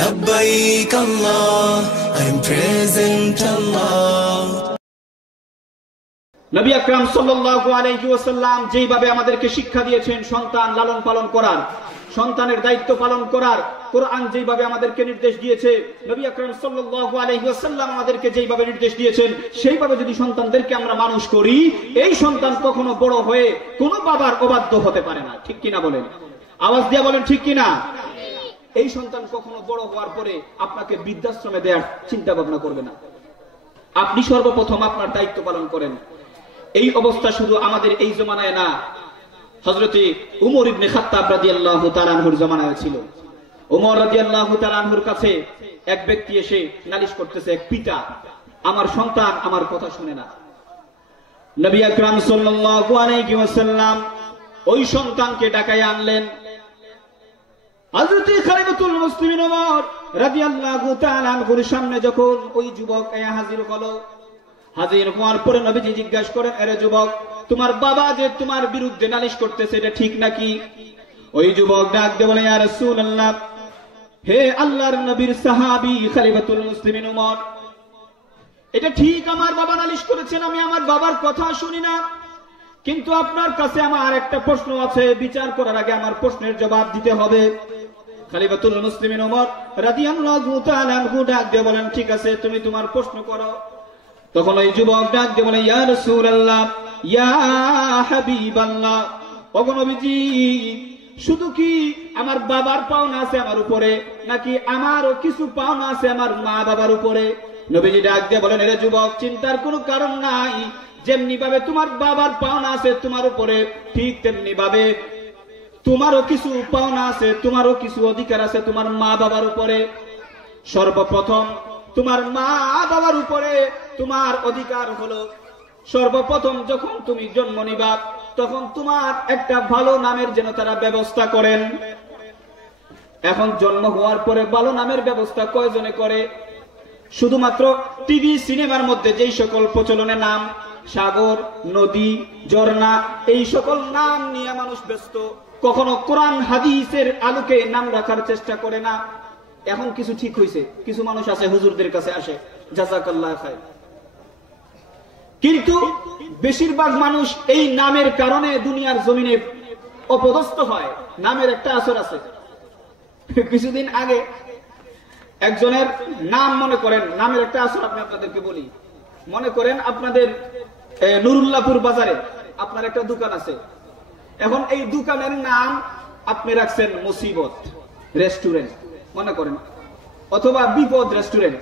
Labbaik Allah, I'm present Allah. নবী আকরাম সাল্লাল্লাহু আলাইহি ওয়াসাল্লাম যেইভাবে আমাদেরকে শিক্ষা দিয়েছেন সন্তান লালন পালন করার, সন্তানের দায়িত্ব পালন করার, কোরআন যেইভাবে আমাদেরকে নির্দেশ দিয়েছে, নবী আকরাম সাল্লাল্লাহু আলাইহি ওয়াসাল্লাম আমাদেরকে যেইভাবে নির্দেশ দিয়েছেন সেইভাবে যদি সন্তানদেরকে আমরা মানুষ করি, এই সন্তান কখনো বড় হয়ে কোনো বাবার অবাধ্য হতে পারে না। ঠিক কিনা বলেন? আওয়াজ দিয়ে বলেন ঠিক কিনা? এই সন্তান কখনো বড় হওয়ার পরে আপনাকে বৃদ্ধাশ্রমে দেওয়ার চিন্তা ভাবনা করবে না। আপনি সর্বপ্রথম আপনার দায়িত্ব পালন করেন। এই অবস্থা শুধু আমাদের এই জমানায় না, হযরতে উমর ইবনে খাত্তাব রাদিয়াল্লাহু তাআলা আনহুর জমানায় ছিল। উমর রাদিয়াল্লাহু তাআলা আনহুর কাছে এক ব্যক্তি এসে নালিশ করতেছে, এক পিতা, আমার সন্তান আমার কথা শুনে না। নবী আকরাম সাল্লাল্লাহু আলাইহি ওয়াসাল্লাম ওই সন্তানকে ডাকায় আনলেন। হযরতে খলিফাতুল মুসলিমিন ওমর রাদিয়াল্লাহু তাআলা আনহুর সামনে যখন ওই যুবক হাজির হলো, হাজির হওয়ার পরে নবীজি জিজ্ঞাসা করেন, আরে যুবক, তোমার বাবা যে তোমার বিরুদ্ধে নালিশ করতেছে এটা ঠিক নাকি? ওই যুবক ডাক দিয়ে বলে, ইয়া রাসূলুল্লাহ, হে আল্লাহর নবীর সাহাবী খলিফাতুল মুসলিমিন ওমর, এটা ঠিক আমার বাবা নালিশ করেছেন, আমি আমার বাবার কথা শুনি না, কিন্তু আপনার কাছে আমার একটা প্রশ্ন আছে, বিচার করার আগে আমার প্রশ্নের জবাব দিতে হবে। খলিফাতুল মুসলিমিন ওমর রাদিয়াল্লাহু তাআলা আনহু ডাক দিয়ে বলেন, ঠিক আছে, তুমি তোমার প্রশ্ন করো। তখন ওই যুবক ডাক দিয়ে বলে, ইয়া রাসূলুল্লাহ, ইয়া হাবিবাল্লাহ, ওগো নবীজি, শুধু কি আমার বাবার পাওনা আছে আমার উপরে, নাকি আমারও কিছু পাওনা আছে আমার মা বাবার উপরে? নবীজি ডাক দিয়ে বলেন, এরে যুবক, চিন্তার কোনো কারণ নাই, যেমনি ভাবে তোমার বাবার পাওনা আছে তোমার উপরে, ঠিক তেমনি ভাবে তোমারও কিছু পাওনা আছে, তোমারও কিছু অধিকার আছে তোমার মা বাবার উপরে। সর্বপ্রথম তোমার মা বাবার উপরে তোমার অধিকার হলো, সর্বপ্রথম যখন তুমি জন্ম নিবা তখন তোমার একটা ভালো নামের যেন তারা ব্যবস্থা করেন। এখন জন্ম হওয়ার পরে ভালো নামের ব্যবস্থা কয়জনে করে? শুধুমাত্র টিভি সিনেমার মধ্যে যেই সকল প্রচলনে নাম, সাগর, নদী, ঝর্ণা, এই সকল নাম নিয়ে মানুষ ব্যস্ত, কখনো কোরআন হাদিসের আলোকে নাম রাখার চেষ্টা করে না। এখন কিছু ঠিক হয়েছে, কিছু মানুষ আছে হুজুরদের কাছে আসে, জাযাকাল্লাহ খায়র, কিন্তু বেশিরভাগ মানুষ এই নামের কারণে দুনিয়ার জমিনে অপদস্থ হয়। নামের একটা আসর আছে। কিছুদিন আগে একজনের নাম, মনে করেন, নামের একটা আসর আপনি আপনাদেরকে বলি, মনে করেন আপনাদের নুরুল্লাহপুর বাজারে আপনার একটা দোকান আছে। এখন এই দোকানের নাম আপনি রাখছেন মুসিবত রেস্টুরেন্ট, মনে করেন, অথবা বিপদ রেস্টুরেন্ট।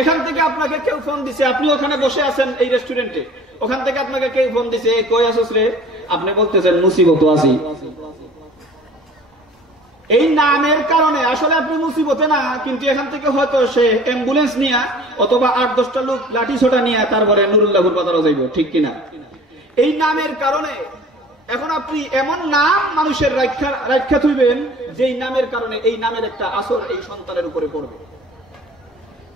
এখান থেকে আপনাকে কেউ ফোন দিছে, আপনি ওখানে বসে আছেন এই রেস্টুরেন্টে, ওখান থেকে আপনাকে কেউ ফোন দিছে, কই আসছ রে? আপনি বলতেছেন মুসিবত আছি। এই নামের কারণে আসলে আপনি মুসিবতে না, কিন্তু এখান থেকে হয়তো সে অ্যাম্বুলেন্স নিয়ে অথবা 8-10টা লোক লাঠি ছোটা নিয়ে তারপরে নুরুল্লাহপুর বাজারে যাইব, ঠিক কিনা? এই নামের কারণে এখন আপনি এমন নাম মানুষের রাখা থইবেন যেই নামের কারণে এই নামের একটা আসর এই সন্তানের উপরে পড়বে।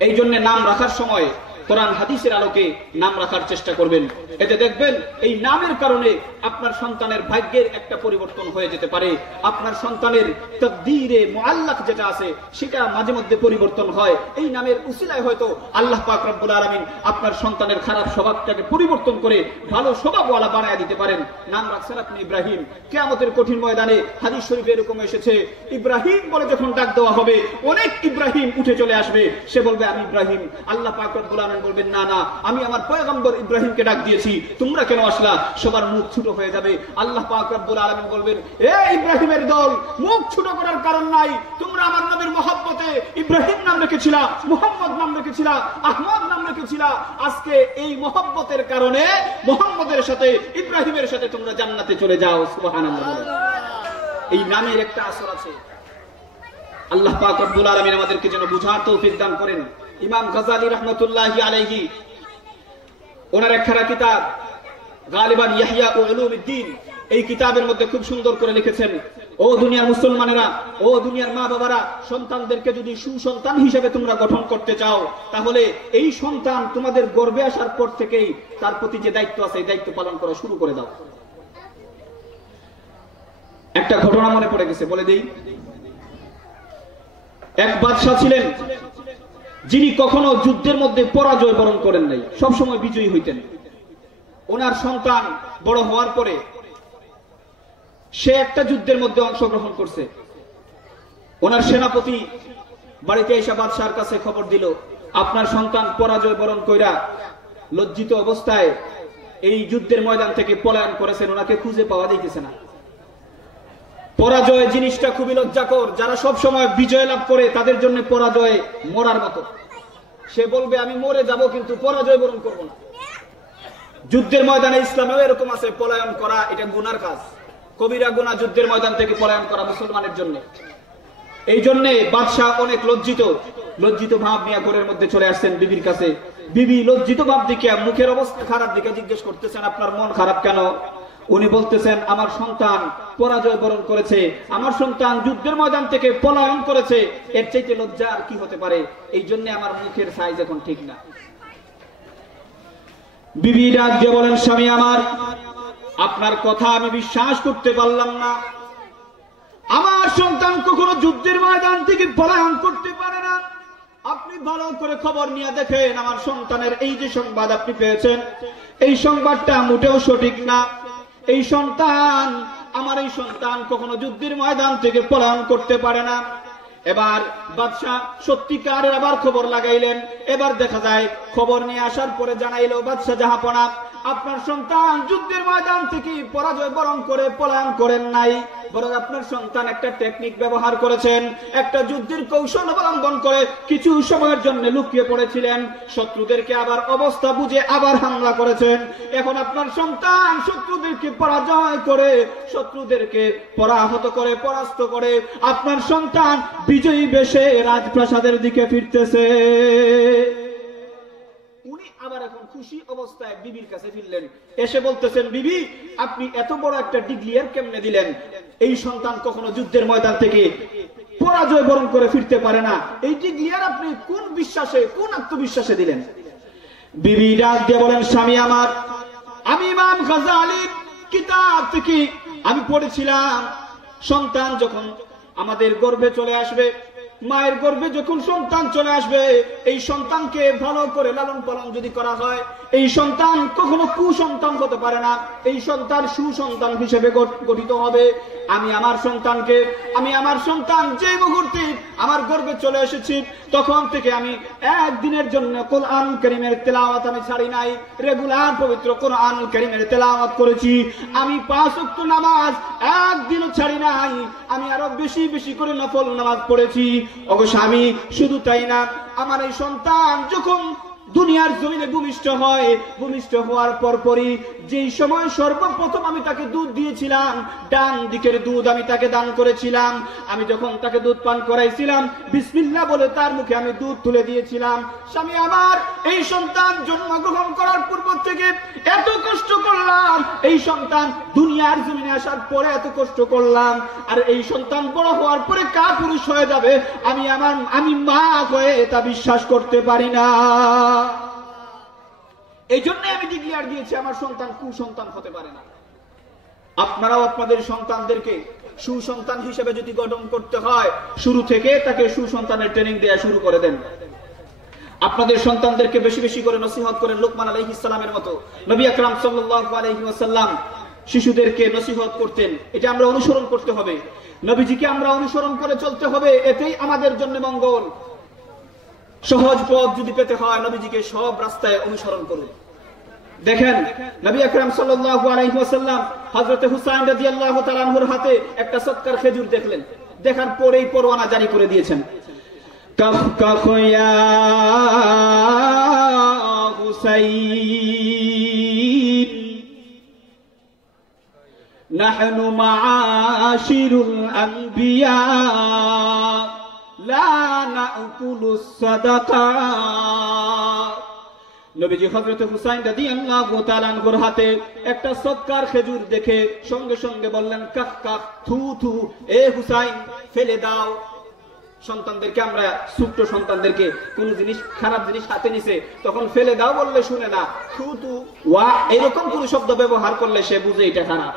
এই জন্য নাম রাখার সময় কোরআন হাদিসের আলোকে নাম রাখার চেষ্টা করবেন। এতে দেখবেন এই নামের কারণে আপনার সন্তানের ভাগ্যের একটা পরিবর্তন হয়ে যেতে পারে। আপনার সন্তানের তাকদীরে মুআল্লাক যেটা আছে সেটা মাঝে মধ্যে পরিবর্তন হয়। এই নামের উসিলায় হয়তো আল্লাহ পাক রব্বুল আলামিন আপনার সন্তানের খারাপ স্বভাবটাকে পরিবর্তন করে ভালো স্বভাবওয়ালা বানায় দিতে পারেন। নাম রাখছেন আপনি ইব্রাহিম, কিয়ামতের কঠিন ময়দানে হাদিস শরীফে এরকম এসেছে, ইব্রাহিম বলে যখন ডাক দেওয়া হবে অনেক ইব্রাহিম উঠে চলে আসবে, সে বলবে আমি ইব্রাহিম। আল্লাহ পাক রব্বুল আলামিন বলবেন না না, আমি আমার পয়গম্বর ইব্রাহিমকে ডাক দিয়েছি, তোমরা কেন আসলা? সবার মুখ ছোট হয়ে যাবে। আল্লাহ পাক রব্বুল আলামিন বলবেন, এ ইব্রাহিমের দল, মুখ ছোট করার কারণ নাই, তোমরা আমার নবীর মহব্বতে ইব্রাহিম নাম রেখেছিলা, মুহাম্মদ নাম রেখেছিলা, আহমদ নাম রেখেছিলা, আজকে এই মহব্বতের কারণে মুহাম্মদের সাথে ইব্রাহিমের সাথে তোমরা জান্নাতে চলে যাও। সুবহানাল্লাহ। এই নামের একটা আসর আছে। আল্লাহ পাক রব্বুল আলামিন আমাদেরকে যেন বুঝার তৌফিক দান করেন। ইমাম গাযালি রাহমাতুল্লাহি আলাইহি ওনার একখানা কিতাব গালিবান ইয়াহইয়া উলুমুদ্দিন, এই কিতাবের মধ্যে খুব সুন্দর করে লিখেছেন, ও দুনিয়ার মুসলমানেরা, ও দুনিয়ার মা বাবারা, সন্তানদেরকে যদি সুসন্তান হিসেবে তোমরা গঠন করতে চাও, তাহলে এই সন্তান তোমাদের গর্ভে আসার পর থেকেই তার প্রতি যে দায়িত্ব আছে এই দায়িত্ব পালন করা শুরু করে দাও। একটা ঘটনা মনে পড়ে গেছে, বলে দেই। এক বাদশা ছিলেন যিনি কখনো যুদ্ধের মধ্যে পরাজয় বরণ করেন নাই, সবসময় বিজয়ী হইতেন। ওনার সন্তান বড় হওয়ার পরে সে একটা যুদ্ধের মধ্যে অংশগ্রহণ করছে। ওনার সেনাপতি বাড়িতে এসে বাদশার কাছে খবর দিল, আপনার সন্তান পরাজয় বরণ কইরা লজ্জিত অবস্থায় এই যুদ্ধের ময়দান থেকে পলায়ন করেছেন, ওনাকে খুঁজে পাওয়া যাইতেছে না। পরাজয় জিনিসটা খুবই লজ্জাকর। যারা সব সময় বিজয় লাভ করে তাদের জন্য পরাজয় মরার মতো। সে বলবে আমি মরে যাব কিন্তু পরাজয় বরণ করব না। যুদ্ধের ময়দানে ইসলামেও এরকম আছে, পলায়ন করা এটা গুনার কাজ, কবিরা গুনাহ যুদ্ধের ময়দান থেকে পলায়ন করা মুসলমানের জন্য। এই জন্য বাদশাহ অনেক লজ্জিত ভাব নিয়ে ঘরের মধ্যে চলে আসছেন বিবির কাছে। বিবি লজ্জিত ভাব দিকে, মুখের অবস্থা খারাপ দিকে জিজ্ঞেস করতেছেন, আপনার মন খারাপ কেন? উনি বলতেছেন, আমার সন্তান পরাজয় বরণ করেছে, আমার সন্তান যুদ্ধের ময়দান থেকে পলায়ন করেছে, এর চাইতে লজ্জা আর কি হতে পারে? এই জন্য আমার মুখের সাইজ এখন ঠিক না। বিবি ডাক দিয়ে বলেন, স্বামী আমার, আপনার কথা আমি বিশ্বাস করতে পারলাম না। আমার সন্তান কখনো যুদ্ধের ময়দান থেকে পলায়ন করতে পারে না। আপনি ভালো করে খবর নিয়ে দেখেন, আমার সন্তানের এই যে সংবাদ আপনি পেয়েছেন, এই সংবাদটা মোটেও সঠিক না। আমার এই সন্তান কখনো যুদ্ধের ময়দান থেকে পলায়ন করতে পারে না। এবার বাদশা সত্যিকারের আবার খবর লাগাইলেন। এবার দেখা যায় খবর নিয়ে আসার পরে জানাইলো, বাদশা জাহাপনা, আপনার সন্তান যুদ্ধের ময়দান থেকে পরাজয় বরণ করে পলায়ন করেন নাই, বরং আপনার সন্তান একটা টেকনিক ব্যবহার করেছেন, একটা যুদ্ধের কৌশল অবলম্বন করে কিছু সময়ের জন্য লুকিয়ে পড়েছিলেন, শত্রুদেরকে আবার অবস্থা বুঝে আবার হামলা করেছেন। এখন আপনার সন্তান শত্রুদেরকে পরাজয় করে, শত্রুদেরকে পরাহত করে, পরাস্ত করে আপনার সন্তান বিজয়ী বেশে রাজপ্রাসাদের দিকে ফিরতেছে। উনি আবার এখন খুশি অবস্থায় বিবির কাছে ফিরলেন, এসে বলতেছেন, বিবি আপনি এত বড় একটা ডিগ্লিয়ার কেমনে দিলেন? এই সন্তান কখনো যুদ্ধের ময়দান থেকে পরাজয় বরণ করে ফিরতে পারে না, এই ডিগ্লিয়ার আপনি কোন বিশ্বাসে, কোন আত্মবিশ্বাসে দিলেন? বিবি ডাক দিয়ে বলেন, স্বামী আমার, আমি ইমাম গাজ্জালীর কিতাব থেকে আমি পড়েছিলাম, সন্তান যখন আমাদের গর্ভে চলে আসবে, মায়ের গর্ভে যখন সন্তান চলে আসবে, এই সন্তানকে ভালো করে লালন পালন যদি করা হয়, এই সন্তান কখনো কুসন্তান হতে পারে না, এই সন্তান সুসন্তান হিসেবে গঠিত হবে। আমি আমার সন্তান যে মুহূর্তে আমার গর্ভে চলে এসেছি, তখন থেকে আমি একদিনের জন্য কোরআন কারীমের তেলাওয়াত আমি ছাড়ি নাই, রেগুলার পবিত্র কোরআন কারীমের তেলাওয়াত করেছি। আমি 5 ওয়াক্ত নামাজ একদিনও ছাড়ি নাই, আমি আরো বেশি বেশি করে নফল নামাজ পড়েছি। ওগো স্বামী, শুধু তাই না, আমার এই সন্তান যখন দুনিয়ার জমিনে ভূমিষ্ঠ হয়, ভূমিষ্ঠ হওয়ার পরপরই যেই সময় সর্বপ্রথম আমি তাকে দুধ দিয়েছিলাম, ডান দিকের দুধ আমি তাকে দান করেছিলাম। আমি যখন তাকে দুধ পান করাইছিলাম, বিসমিল্লাহ বলে তার মুখে আমি দুধ তুলে দিয়েছিলাম। স্বামী আমার, এই সন্তান জন্মগ্রহণ করার পূর্ব থেকে এত কষ্ট করলাম, এই সন্তান দুনিয়ার জমিনে আসার পরে এত কষ্ট করলাম, আর এই সন্তান বড় হওয়ার পরে কাপুরুষ হয়ে যাবে, আমি মা হয়ে তা বিশ্বাস করতে পারি না। এই জন্য আমি ডিক্লেয়ার দিয়েছি, আমার সন্তান কুসন্তান হতে পারে না। আপনারাও আপনাদের সন্তানদেরকে সুসন্তান হিসেবে যদি গঠন করতে হয়, শুরু থেকে তাকে সুসন্তানের ট্রেনিং দেয়া শুরু করে দেন। আপনাদের সন্তানদেরকে বেশি বেশি করে নসিহত করেন, লোকমান আলাইহিস সালামের মতো। নবী আকরাম সাল্লাল্লাহু আলাইহি ওয়াসাল্লাম শিশুদেরকে নসিহত করতেন। এটা আমরা অনুসরণ করতে হবে, নবীজিকে আমরা অনুসরণ করে চলতে হবে, এতেই আমাদের জন্য মঙ্গল। সহজ পথ যদি পেতে হয়, নবীজিকে সব রাস্তায় অনুসরণ করুন। দেখেন, নবী আকরাম সাল্লাল্লাহু আলাইহি ওয়াসাল্লাম হযরত হুসাইন রাদিয়াল্লাহু তাআলা আনহুর হাতে একটা সৎকার খেজুর দেখলেন, দেখার পরেই পরওয়ানা জারি করে দিয়েছেন। কাফ কাফ ইয়া হুসাইন নাহনু মাআশিরুল আনবিয়া লা নাকুলুস সাদাকা। নবীজি হযরত হুসাইন রাদিয়াল্লাহু তাআলা আনহুর হাতে একটা সৎকার খেজুর দেখে সঙ্গে সঙ্গে বললেন, কাফ কাফ, থু থু, এ হুসাইন ফেলে দাও। সন্তানদেরকে আমরা, ছোট্ট সন্তানদেরকে কোন জিনিস, খারাপ জিনিস হাতে নিছে, তখন ফেলে দাও বললে শুনে না, থু থু, ওয়া এরকম কোন শব্দ ব্যবহার করলে সে বুঝে এটা খারাপ।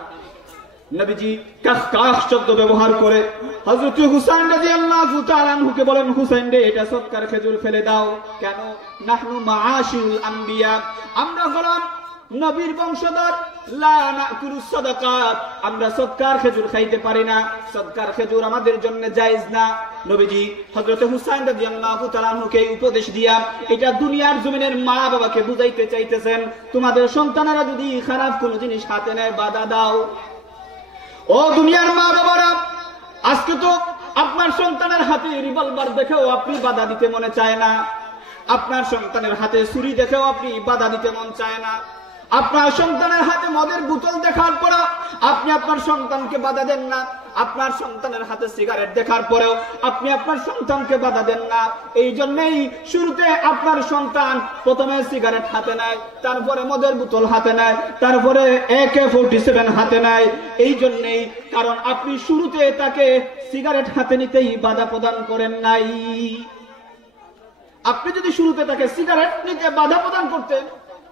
নবীজি কাখ কাখ শব্দ ব্যবহার করে হযরত হুসাইন রাদিয়াল্লাহু তাআলা আনহুকে বলেন, হুসাইন রে, এটা সদকার খেজুর ফেলে দাও। কেন? নাহনু মাআশিরুল আম্বিয়া, আমরা হলাম নবীর বংশধর, লা নাকুলু সাদাকাত, আমরা সদকার খেজুর খাইতে পারি না, সদকার খেজুর আমাদের জন্য জায়েজ না। নবীজি হযরত হুসাইন রাদিয়াল্লাহু তাআলা আনহুকে উপদেশ দিয়া এটা দুনিয়ার জমিনের মা বাবাকে বুঝাইতে চাইতেছেন, তোমাদের সন্তানেরা যদি খারাপ কোনো জিনিস হাতে নেয় বাধা দাও। ও দুনিয়ার মা বাবারা, আজকে তো আপনার সন্তানের হাতে রিভলভার দেখেও আপনি বাধা দিতে মনে চায় না, আপনার সন্তানের হাতে ছুরি দেখেও আপনি বাধা দিতে মন চায় না, আপনার সন্তানের হাতে মদের বোতল দেখার পর আপনি আপনার সন্তানকে বাধা দেন না, আপনার সন্তানের হাতে সিগারেট দেখার পরেও আপনি আপনার সন্তানকে বাধা দেন না। এই জন্যই শুরুতে আপনার সন্তান প্রথমে সিগারেট হাতে নেয়, তারপরে মদের বোতল হাতে নেয়, তারপরে AK-47 হাতে নেয়। এই জন্যই, কারণ আপনি শুরুতে তাকে সিগারেট হাতে নিতেই বাধা প্রদান করেন নাই। আপনি যদি শুরুতে তাকে সিগারেট নিতে বাধা প্রদান করতেন,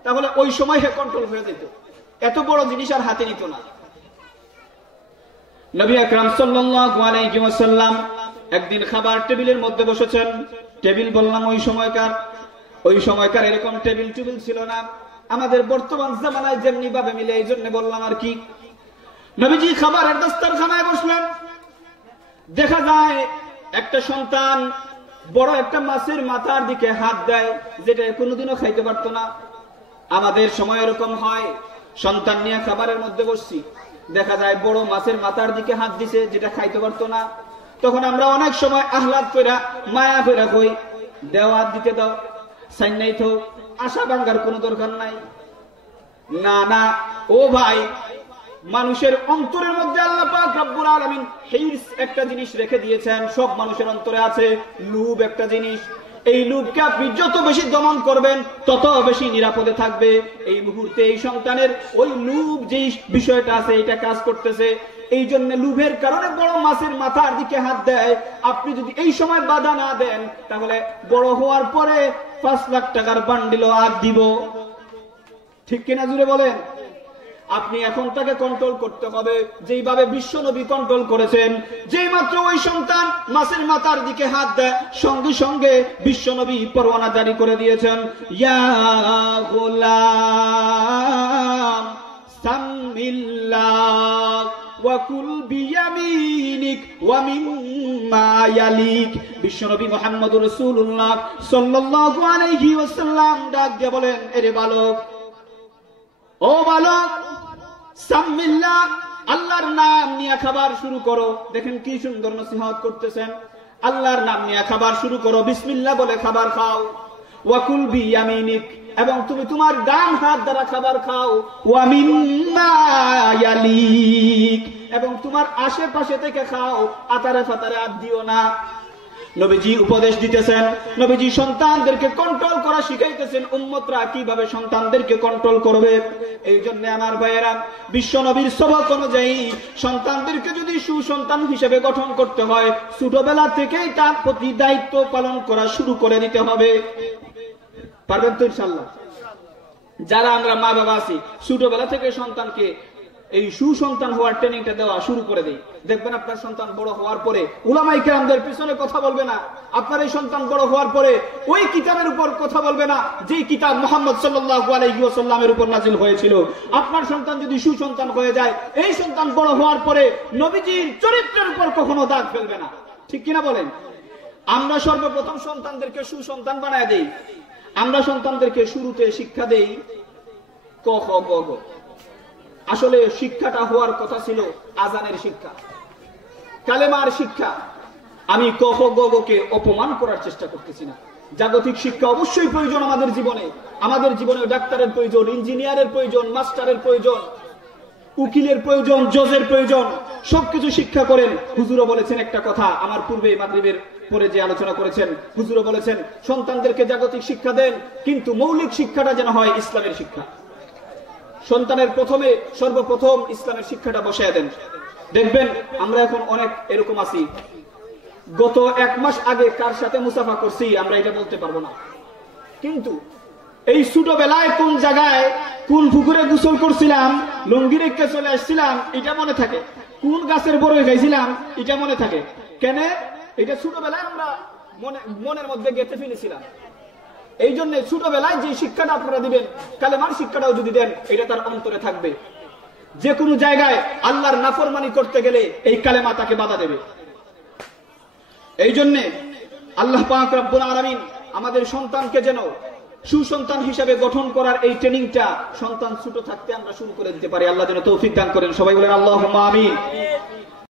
তাহলে ওই সময় হে কন্ট্রোল হয়ে যেত, এত বড় জিনিস আর হাতে নিত না। নবী আকরাম সাল্লাল্লাহু আলাইহি ওয়াসাল্লাম একদিন খাবার টেবিলের মধ্যে বসেছেন। টেবিল বললাম ওই সময়কার এরকম টেবিল ছিল না, আমাদের বর্তমান জামানায় যেমনি ভাবে মিলে, এই জন্য বললাম আর কি। নবীজি খাবারের দস্তরখানায় বসলেন, দেখা যায় একটা সন্তান বড় একটা মাছের মাথার দিকে হাত দেয়, যেটা কোনোদিনও খাইতে পারতো না। আমাদের সময় এরকম হয়, সন্তান নিয়ে খাবারের মধ্যে বসছি, দেখা যায় বড় মাছের মাথার দিকে হাত দিছে, যেটা খাইতে পারতো না। তখন আমরা অনেক সময় আহ্লাদ কইরা মায়া কইরা কই, দেওয়া দিতে দাও, সাইন নাই তো, আশা ভাঙ্গার কোনো দরকার নাই। না না ও ভাই, মানুষের অন্তরের মধ্যে আল্লাহ পাক রব্বুল আলামিন হিরস একটা জিনিস রেখে দিয়েছেন, সব মানুষের অন্তরে আছে, লোভ একটা জিনিস। এই লোভকে আপনি যত বেশি দমন করবেন তত বেশি নিরাপদে থাকবে। এই মুহূর্তে এই সন্তানের ওই লোভ যে বিষয়টা আছে এটা কাজ করতেছে, এই জন্য লোভের কারণে বড় মাছের মাথার দিকে হাত দেয়। আপনি যদি এই সময় বাধা না দেন, তাহলে বড় হওয়ার পরে 5 লাখ টাকার বান্ডিলও হাত দিব। ঠিক কিনা জুড়ে বলেন? আপনি এখন তাকে কন্ট্রোল করতে হবে, যেইভাবে বিশ্ব নবী কন্ট্রোল করেছেন। যেই মাত্র ওই সন্তান মাছের মাথার দিকে হাত দেয়, সঙ্গে সঙ্গে বিশ্ব নবী পরওয়ানা জারি করে দিয়েছেন, ইয়া গোলাম সামিল্লাহ ওয়া কুল বিয়ামিনিক ওয়া মিম্মা ইয়ালিক। বিশ্ব নবী মুহাম্মদুর রাসূলুল্লাহ সাল্লাল্লাহু আলাইহি ওয়াসাল্লাম ডাক দিয়ে বলেন, এরে বালক, ও বালক, সামিল্লাহ, আল্লাহর নাম নিয়ে খাবার শুরু করো। দেখেন কি সুন্দর নসিহত করতেছেন, আল্লাহর নাম নিয়ে খাবার শুরু করো, বিসমিল্লাহ বলে খাবার খাও। ওয়াকুল বিয়ামিনিক, এবং তুমি তোমার ডান হাত দ্বারা খাবার খাও। ওয়া মিম্মা ইয়ালিক, এবং তোমার আশেপাশে থেকে খাও, আতারে ফাতারে হাত দিও না। নবীজি উপদেশ দিতেছেন, নবীজি সন্তানদেরকে কন্ট্রোল করা শিখাইতেছেন, উম্মতরা কিভাবে সন্তানদেরকে কন্ট্রোল করবে। এই জন্য আমার ভাইয়েরা, বিশ্ব নবীর সবক অনুযায়ী সন্তানদেরকে যদি সুসন্তান হিসেবে গঠন করতে হয়, ছোটবেলা থেকেই তার প্রতি দায়িত্ব পালন করা শুরু করে দিতে হবে। পারবেন তো ইনশাআল্লাহ? যারা আমরা মা বাবা আছি, ছোটবেলা থেকে সন্তানকে এই সুসন্তান হওয়ার ট্রেনিংটা দেওয়া শুরু করে দেই। দেখবেন আপনার সন্তান বড় হওয়ার পরে উলামায়ে কেরামদের পিছনে কথা বলবে না, আপনার এই সন্তান বড় হওয়ার পরে ওই কিতাবের উপর কথা বলবে না যে কিতাব মুহাম্মদ সাল্লাল্লাহু আলাইহি ওয়াসাল্লামের উপর নাযিল হয়েছিল। আপনার সন্তান যদি সুসন্তান হয়ে যায়, এই সন্তান বড় হওয়ার পরে নবীজির চরিত্রের উপর কখনো দাগ ফেলবে না। ঠিক কিনা বলেন? আমরা সর্বপ্রথম সন্তানদেরকে সুসন্তান বানায় দেই। আমরা সন্তানদেরকে শুরুতে শিক্ষা দেই ক খ গ ঘ। আসলে শিক্ষাটা হওয়ার কথা ছিল আজানের শিক্ষা, কালেমার শিক্ষা। আমি ক খ গ ঘ কে অপমান করার চেষ্টা করতেছি না। জাগতিক শিক্ষা অবশ্যই প্রয়োজন আমাদের জীবনে। আমাদের জীবনে ডাক্তারের প্রয়োজন, ইঞ্জিনিয়ারের প্রয়োজন, মাস্টারের প্রয়োজন, উকিলের প্রয়োজন, জজের প্রয়োজন। সবকিছু শিক্ষা করেন। হুজুরও বলেছেন একটা কথা, আমার পূর্বে মাগরিবের পরে যে আলোচনা করেছেন, হুজুরও বলেছেন সন্তানদেরকে জাগতিক শিক্ষা দেন, কিন্তু মৌলিক শিক্ষাটা যেন হয় ইসলামের শিক্ষা। সন্তানের প্রথমে সর্বপ্রথম ইসলামের শিক্ষাটা বসায় দেন। দেখবেন আমরা এখন অনেক এরকম আছি, গত 1 মাস আগে কার সাথে মুসাফা করছি আমরা এটা বলতে পারবো না, কিন্তু এই ছোটবেলায় কোন জায়গায় কোন পুকুরে গোসল করছিলাম, লুঙ্গি রেখে চলে আসছিলাম, এটা মনে থাকে। কোন গাছের বড়ই খাইছিলাম, এটা মনে থাকে। কেন? এটা ছোটবেলায় আমরা মনের মধ্যে গেঁথে ফেলেছিলাম। এই জন্য ছোটবেলায় যে শিক্ষাটা আপনারা দিবেন, কালেমার শিক্ষাটাও যদি দেন, এটা তার অন্তরে থাকবে। যে কোনো জায়গায় আল্লাহর নাফরমানি করতে গেলে এই কালেমা তাকে বাধা দেবে। এই জন্য আল্লাহ পাক রব্বুল আলামিন আমাদের সন্তানকে যেন সুসন্তান হিসেবে গঠন করার এই ট্রেনিংটা সন্তান ছোট থাকতে আমরা শুরু করে দিতে পারি। আল্লাহ যেন তৌফিক দান করেন। সবাই বলেন আল্লাহুম্মা আমিন।